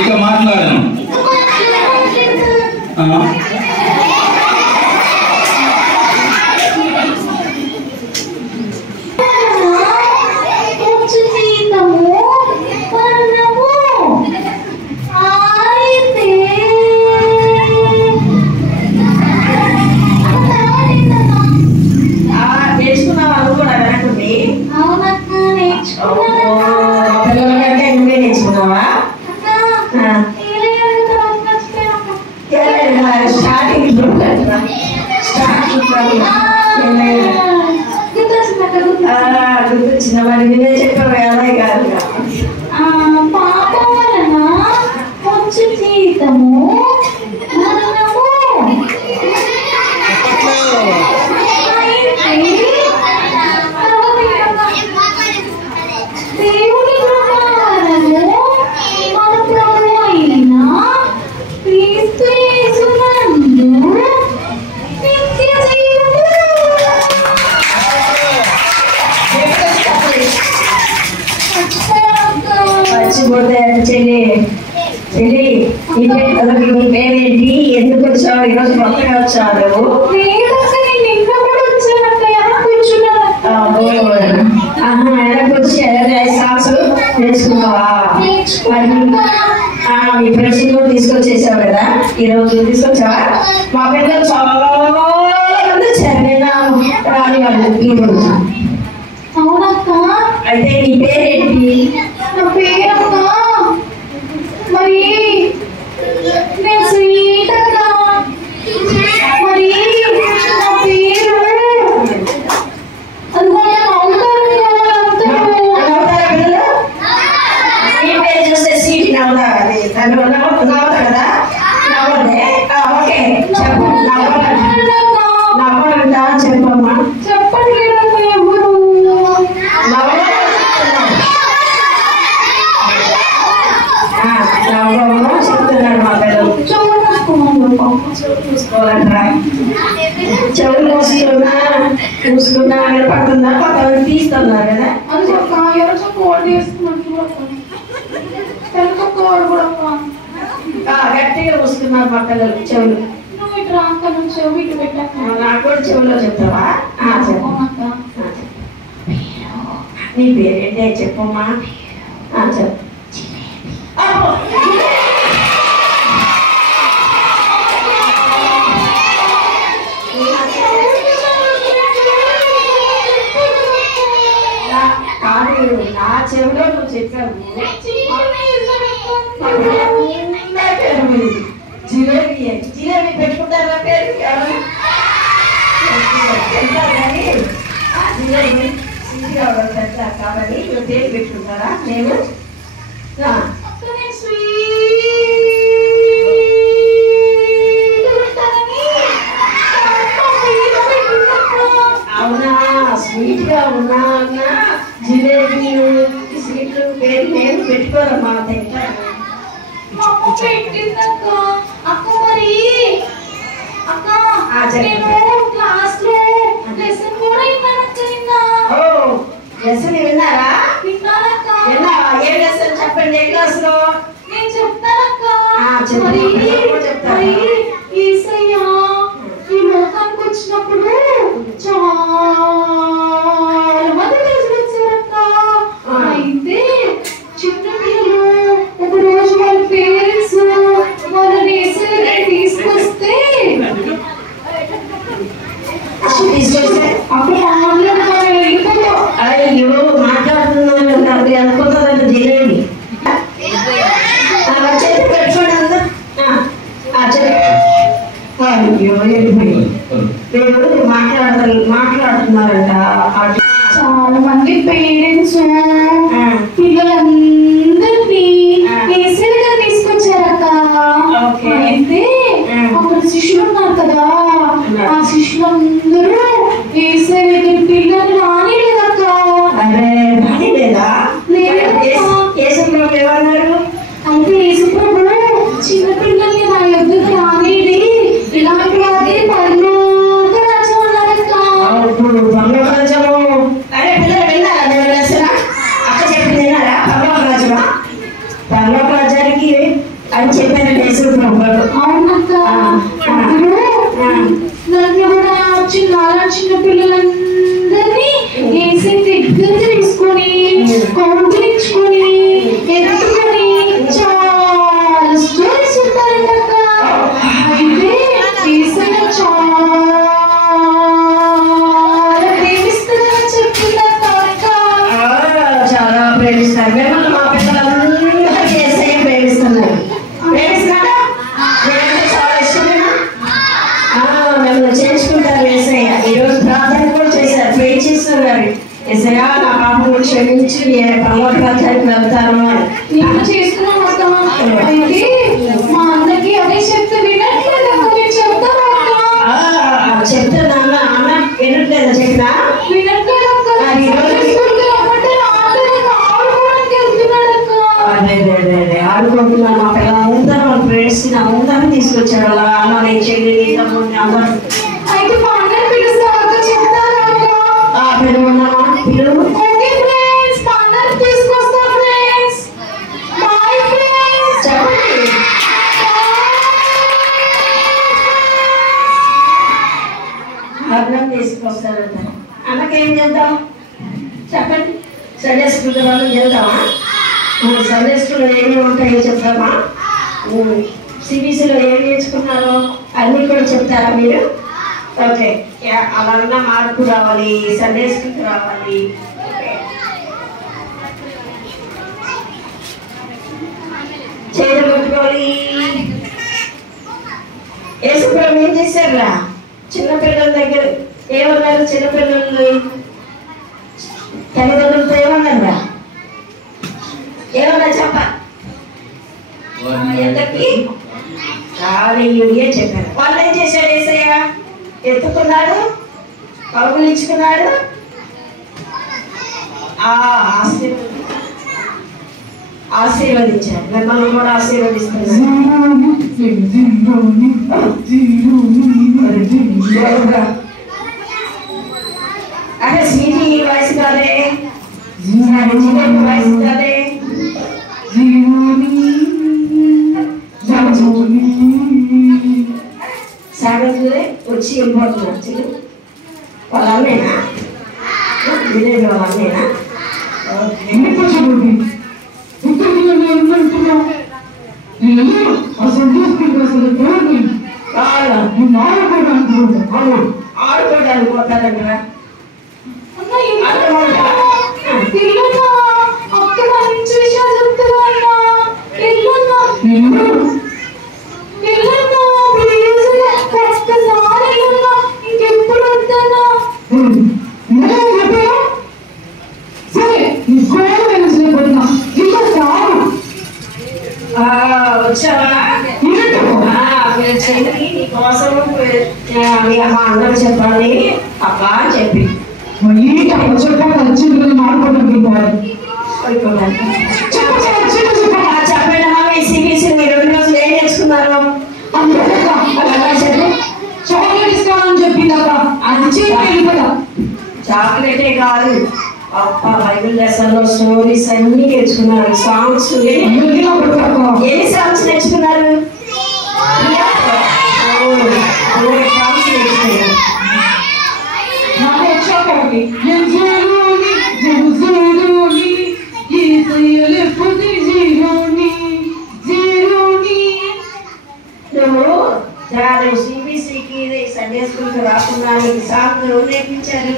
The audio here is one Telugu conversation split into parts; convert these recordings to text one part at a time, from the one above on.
ఇక మాట్లాడను. చిన్నవాడి మీదే చెప్పావు ఏమై కాదు పాప వలన వచ్చు జీతము మరణము దేవుని ప్రకారము మన ప్రభు అయిన క్రీస్తు యేసునందు నిత్య జీవము. మర్చిపోతే చెల్లి చెల్లి నీ పేరేంటి? ఎందుకు వచ్చావు? ఈరోజు కొత్తగా వచ్చావు. సాక్స్ నేర్చుకున్నావా? మీ ఫ్రెండ్స్ కూడా తీసుకొచ్చేసావు కదా ఈరోజు? తీసుకొచ్చావా? మా పిల్లలు చాలా మంది వచ్చారు రాని వాళ్ళు ఈరోజు. అవునక్క. అయితే నీ పేరేంటి? నా పేరక్క మరి నేను స్వీట్ అక్క. మరి నా పేరు అది నీ పేరు చూస్తే సీట్ నవ్వుతా నవ్వుతా కదా? నవ్వదే. ఓకే చెప్పు. నవ్వడంటా చెప్పమ్మా. చెప్పట్లేదక్క ఎవరు. చెప్తున్నాడు మా పిల్లలు. చూసుకోవాలంటరా? చెవులు చూసుకున్నా పడుతుందా? పక్కన తీస్తున్నారు కదా? అది చెప్ప ఎవరో కోడ్ చేస్తున్నట్టు కోడ్ కూడా గట్టిగా చూసుకున్నారు మా పిల్లలు చెవులు. నువ్వు ఇటు రాక నువ్వు చెవి ఇటు పెట్టాక నాకు కూడా చెవులో చెప్తావా? చెప్పు. నీ పేరేంటే చెప్పమ్మా. చెప్పు. కాదు నా చెవిలో నువ్వు చెప్పావు జిలేబీ. జిలేబీ పెట్టుకుంటారా పేరు? కానీ జిలేబీ సిటీ అవ్వడం పెడతారు కాబట్టి నువ్వు పేరు పెట్టుకుంటారా? నేను అవునా? స్వీట్ గా ఉన్నా అన్నా జిలేబీ స్వీట్లు పేరు నేను పెట్టుకోరమ్మా. తింటాను పెట్టిందక్క. అక్క మరి అక్క నేను క్లాస్ లో లెసన్ కూడా విన్నానక్క. లెసన్ విన్నారా? విన్నానక్క. విన్నావా? ఏ లెసన్ చెప్పండి. ఏ క్లాస్ లో? నేను చెప్తానక్క. మరి యేసయ్య ఈ లోకానికి వచ్చినప్పుడు చాలా మంది ప్రజలు వచ్చారక్క. అయితే చిన్న పిల్లలు ఒక రోజు వాళ్ళ పేరెంట్స్ వాళ్ళని యేసయ్య తీసుకొస్తే అప్పుడు అయ్యో మాట్లాడుతున్నాను అనుకుంటుందంట జిలేబీ. చెప్పి పెట్టుకోండి అందరూ. అయ్యో దేవుడు మాట్లాడుతున్నారంట. చాలా మంది పేరెంట్స్ పిల్లలందరినీ యేసయ్యగా తీసుకొచ్చారక్క. అయితే అప్పుడు శిష్యులు ఉన్నారు కదా, ఆ శిష్యులందరూ యేసయ్య దగ్గర పిల్లలు రానిలేదక్క. అరే రానిలేదా? యేసుప్రభు ఏమన్నారు? అయితే యేసుప్రభు చిన్న పిల్లల్ని నా యొద్దకు రానిడి, ఇలాంటి వారి పరలోక రాజ్యం అన్నారక్క. పరలోక రాజ్యము. అరే పిల్లలు విన్నారా? నేను లెసన అక్క చెప్పింది విన్నారా? పరలోక రాజ్యమా? పరలోక రాజ్యానికి అని చెప్పాను యేసు ప్రభు. అవునక్క. నన్ను కూడా చిన్న పిల్లలందరినీ వేసే దగ్గర తీసుకొని కౌంటరించుకొని ఎత్తుకొని చాలా స్టోరీస్ ఉంటారంట. అయితే వేసే చాలా ప్రేమిస్తారని చెప్తుందక్క. చాలా ప్రేమిస్తారు. మిమ్మల్ని మా పిల్లలందరూ చేసే ప్రేమిస్తున్నారు. ప్రేమిస్తున్నారా? చాలా ఇష్టమేనా? మిమ్మల్ని చేసుకుంటారు ఏసయ్య. ఈరోజు ప్రార్థన కూడా చేశారు, ప్రే చేస్తున్నారు. ఏసయ్య నా పాపను క్షమించి పర్లోక రాజ్యానికి వెళ్తాను అని. నేను చేస్తున్నాను అక్క. అయితే మా అన్నకి అదే చెప్తే వినట్లేదు అక్క. నేను చెప్తాను అక్క. చెప్తాను అన్న. అన్న వినట్లేదా చెప్పినా? వినట్లేదు అక్క. ఆడుకుంటున్నాను. మా పిల్లలందరూ వాళ్ళు ఫ్రెండ్స్ అందరూ తీసుకొచ్చారు. వాళ్ళ అన్న నేను చెల్లి తమ్ముడిని అందరూ. అయితే మా అన్నని పిలుస్తాను అక్క. చెప్తాను అక్క. పిలువున్నామా? పిలువు. ఓకే ఫ్రెండ్స్, మా అన్నని తీసుకొస్తా ఫ్రెండ్స్. Bye friends. చెప్పండి. అన్నం తీసుకొస్తారంట. అన్నకేం చేద్దాం చెప్పండి. సండే స్కూల్ వాళ్ళని వెళ్దామా? సండే స్కూల్లో ఏమేమి ఉంటాయో చెప్తామా? సిబిసిలో ఏం నేర్చుకున్నారో అన్నీ కూడా చెప్తారా మీరు? ఓకే. అలాగన్నా మార్పు రావాలి, సండే స్కూల్కి రావాలి. చేతులు పెట్టుకోవాలి. యేసుప్రభు ఏం చేశారా? చిన్నపిల్లల దగ్గర ఏమన్నారు? చిన్నపిల్లలు తల్లిదండ్రులతో ఏమన్నారా? ఏమన్నా చెప్ప ఎంతకి కాలేయుడియే చెప్పారు. వాళ్ళు ఏం చేశాడు? యేసయ్య ఎత్తుకున్నాడు, కౌగులించుకున్నాడు, ఆశీర్వదించాడు. మిమ్మల్ని కూడా ఆశీర్వదిస్తున్నాడు. అదే సీటీ వయసు కాదే, వయసు కాదే. సాగతులే వచ్చి వెళ్ళిపోతున్నారు. వాళ్ళ అన్నేనా? విలేజ్ వాళ్ళ అన్నేనా? ఆడుకోవడానికి పోతారంట. అక్కడ మంచి విషయాలు చెప్తున్నా. ఇంకెప్పుడు వద్దన్నా. వచ్చావా? నీకోసం మా అందరూ చెప్పాలి అబ్బా అని చెప్పి చెప్పండి. సిబిసి మీరు 2 రోజులు ఏం నేర్చుకున్నారు? చాక్లెట్ ఇస్తానని చెప్పింది అక్క. అది చాక్లెటే కాదు, బైబిల్ లెసన్ లో స్టోరీస్ అన్ని నేర్చుకున్నారు. సాంగ్స్ ఎన్ని సాంగ్స్ నేర్చుకున్నారు? సాంగ్స్ నేర్చుకున్నారు. నువ్వు సిబిసికి సండే స్కూల్కి రాకుండా నీకు సాంగ్ నేర్పించారు.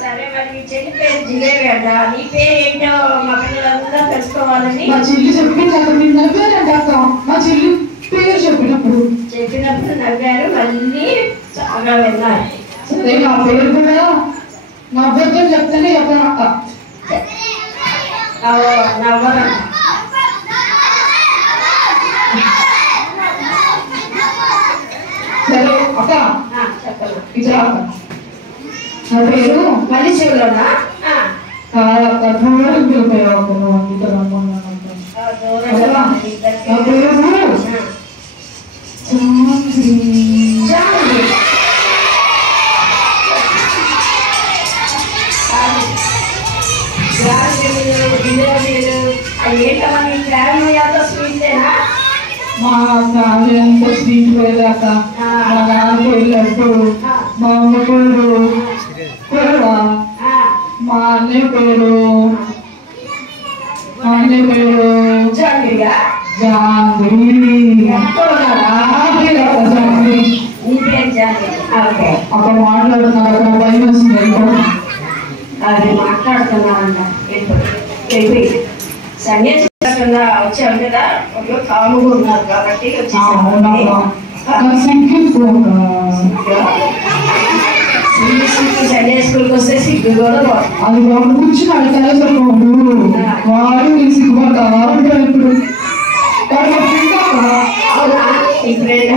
సరే మరి నీ చెల్లి పేరు జిలేబీ అంట. నీ పేరు ఏంటో మా పిల్లలందరూ తెలుసుకోవాలని మా చెల్లి చెప్పింది. మా చెల్లి పేరు చెప్పినప్పుడు నవ్వారు. మళ్ళీ చాలా వెళ్ళారు. సరే నా పేరు కూడా నా అబద్ధం చెప్తేనే చెప్పాను. నవ్వరంట. సరే అక్క చెప్పండి. ఇట్లా నా పేరు మళ్ళీ చూడలోనా? కాదక్క దూరం వెళ్ళిపోయావు. నా పేరు మా ఫ్యామిలీ అంతా స్వీట్ పోయేదాక మా నాన్న పోయినట్టు మా అమ్మ పేరు కూడా మా అన్నయ్య పేరు జాంగ్రీగా అక్కడ మాట్లాడుతున్నారు అక్కడ భయం వస్తుంది అది మాట్లాడుతున్నారంట సన్యాసంగా వచ్చారు కదా ఒక కాముగా ఉన్నారు కాబట్టి సండే స్కూల్కి వస్తే సిగ్గు కూడా అది వాడు కూర్చుని అది తెలుసుకోడు వాడు నేను సిగ్గుపడతా వాడు ఇప్పుడు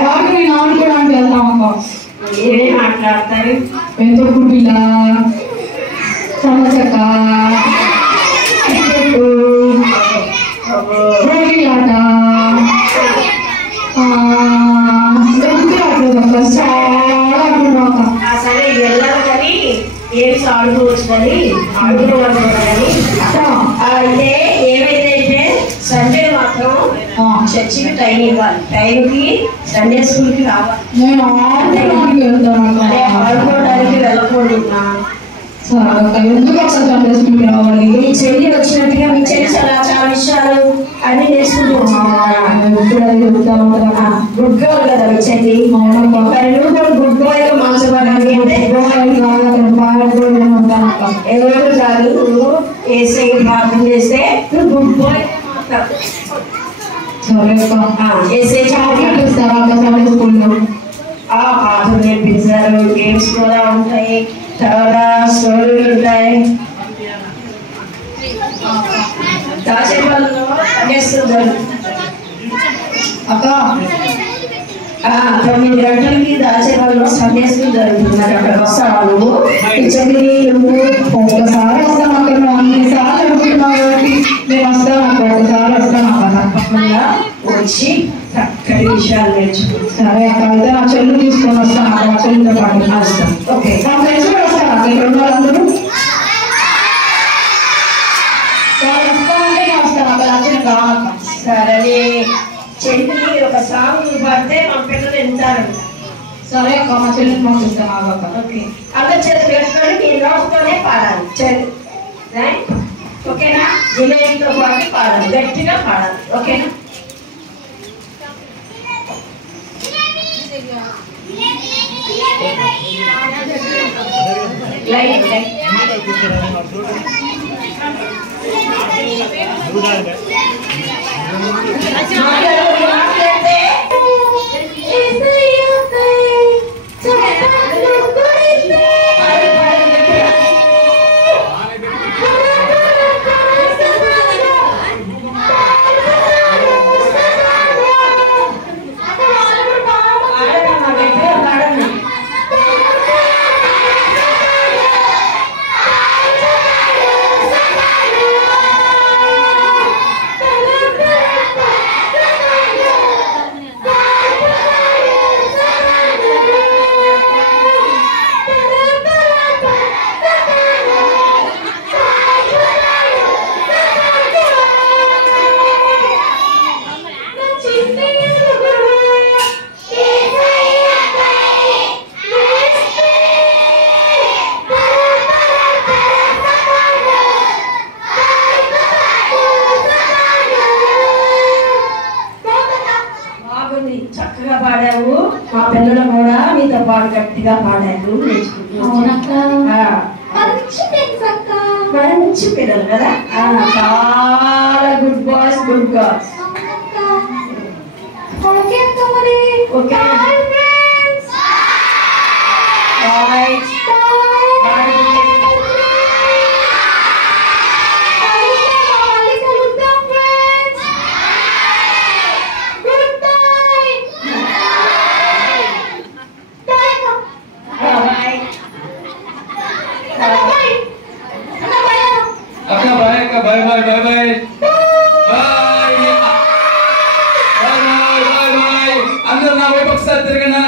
వాడు నేను ఆడుకోవడానికి వెళ్తామమ్మా ఏమేమి మాట్లాడతారు ఎంతో పిల్ల సమచక ఆట చాలా ఆడుకుంటాం సరే వెళ్ళాలి కానీ ఏమి ఆడుకోవచ్చు కానీ ఆడుకోవాలి కానీ అయితే ఏమైతే అయితే సండే మాత్రం చర్చికి టైం ఇవ్వాలి టైంకి సండే స్కూల్కి రావాలి నేను ఆడుకోవడానికి వెళ్తాను ఆడుకోవడానికి వెళ్ళకూడదు ఎందుకు అసలు సండే స్కూల్కి రావాలి మీ చెల్లి వచ్చినట్టుగా మీ చెల్లి చాలా విషయాలు అన్ని నేర్చుకుంటూ గుడ్ గర్ల్ కదా మీ చెల్లి మరి నువ్వు కూడా గుడ్ బాయ్ గా మార్చబడాలి అంటే ఎవరు కాదు నువ్వు ఏసై ప్రార్థన చేస్తే నువ్వు గుడ్ బాయ్ ఏసై చాక్లెట్ ఇస్తారా సండే స్కూల్లో పాటలు నేర్పిస్తారు గేమ్స్ కూడా ఉంటాయి చాలా స్టోరీలు ఉంటాయి దాచేపల్లిలో అనేస్తున్నారు అక్క 9 గంటలకి దాచేపల్లిలో సండే స్కూల్ జరుగుతున్నారు అక్కడికి వస్తావా నువ్వు చెల్లి నువ్వు ఒకసారి వస్తాను అక్కడ అన్నిసార్లు అనుకుంటున్నావు నేను వస్తాను అక్కడ ఒకసారి వస్తాను అక్కడ తప్పకుండా వచ్చి చక్కటి విషయాలు నేర్చుకో సరే అక్కడ అయితే నా చెల్లు తీసుకొని వస్తాను అక్కడ చెల్లితో పాటు వస్తాను ఓకే నా ఫ్రెండ్స్ కూడా వస్తాను అక్కడ ఇక్కడ ఉన్న వాళ్ళందరూ వస్తామంటే నేను వస్తాను అక్కడ వచ్చిన కావాలి సరే చెల్లిని ఒక సాంగ్ పాడితే మా పిల్లలు వింటారంట సరే అక్క మా చెల్లిని పంపిస్తాను ఆగాక ఓకే అందరి చేతి పెట్టుకొని మీ నోటితోనే పాడాలి చెల్లి ఓకేనా జిలేబీతో పాటు పాడాలి గట్టిగా పాడాలి ఓకేనా లైట్ మాట్లాడితే చక్కగా పాడావు మా పిల్లలు కూడా మీతో పాటు గట్టిగా పాడారు మంచి పిల్లలు కదా చాలా good boys good girls okay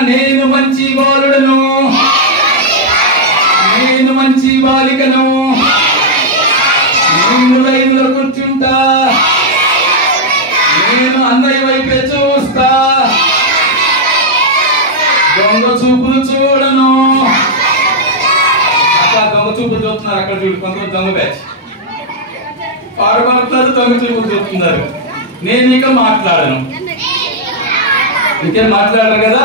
నేను మంచి బాలుడను, నేను మంచి బాలికను, నేను లైన్లో కూర్చుంటా, నేను అన్నయ్య వైపే చూస్తా. దొంగ చూపులు చూడను. అక్కడ దొంగ చూపులు చూస్తున్నారు. అక్కడ చూడు కొంతమంది దొంగ బ్యాచ్ పాడుపడుతున్నారు, దొంగ చూపులు చూస్తున్నారు. నేను ఇక మాట్లాడను. ఇంకేం మాట్లాడరు కదా.